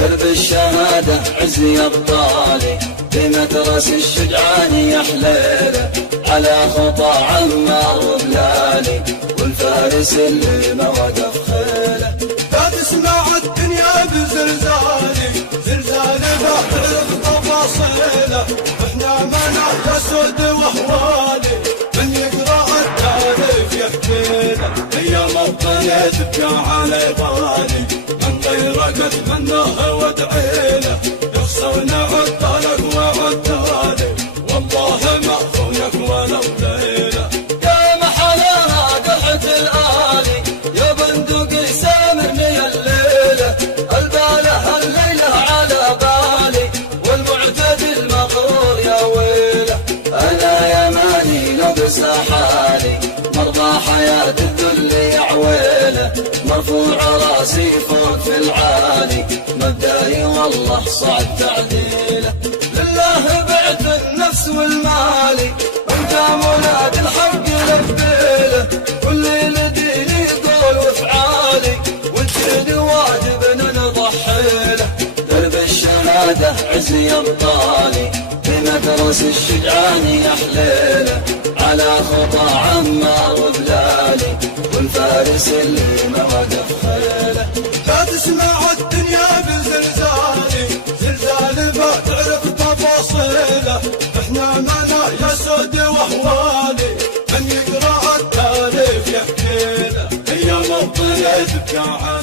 درب الشهادة عزي أبطالي في مدرس الشجعان يا حليلة، على خطى عمار وبلالي والفارس اللي ما وقف خيله. لا تسمع الدنيا بزلزالي، زلزالي ما تعرف تفاصيله، احنا منا يسود واهوالي من يقرا التاريخ يحكيله. ايام الطيب تبقى على بالي، من غيرك اتمناها وادعيله، يخسرنا عدالك وعدالي والله ما خونك ولا بليله. يا محلاها دحت الآلي يا بندق سامرني الليلة، الباله الليلة على بالي والمعتدي المغرور يا ويله. أنا يا ماني لبس حالي مرضى حياة الذل يا عويله، مرفوع راسي فوق في العالي مبدأي والله صعد تعديله. لله بعت النفس والمالي وانت مولاد الحق لبيله، واللي لديني قول وافعالي والجد واجب نضحيله. درب الشهادة عزي أبطالي في مدرس الشجعان يا حليله، على خطى عمار وبلالي والفارس اللي ما وقف خيله. لا تسمع الدنيا بزلزالي، زلزالي ما تعرف تفاصيله، احنا منا يسود واهوالي من يقرا التاريخ يحكيله. ايام الطيب تبقى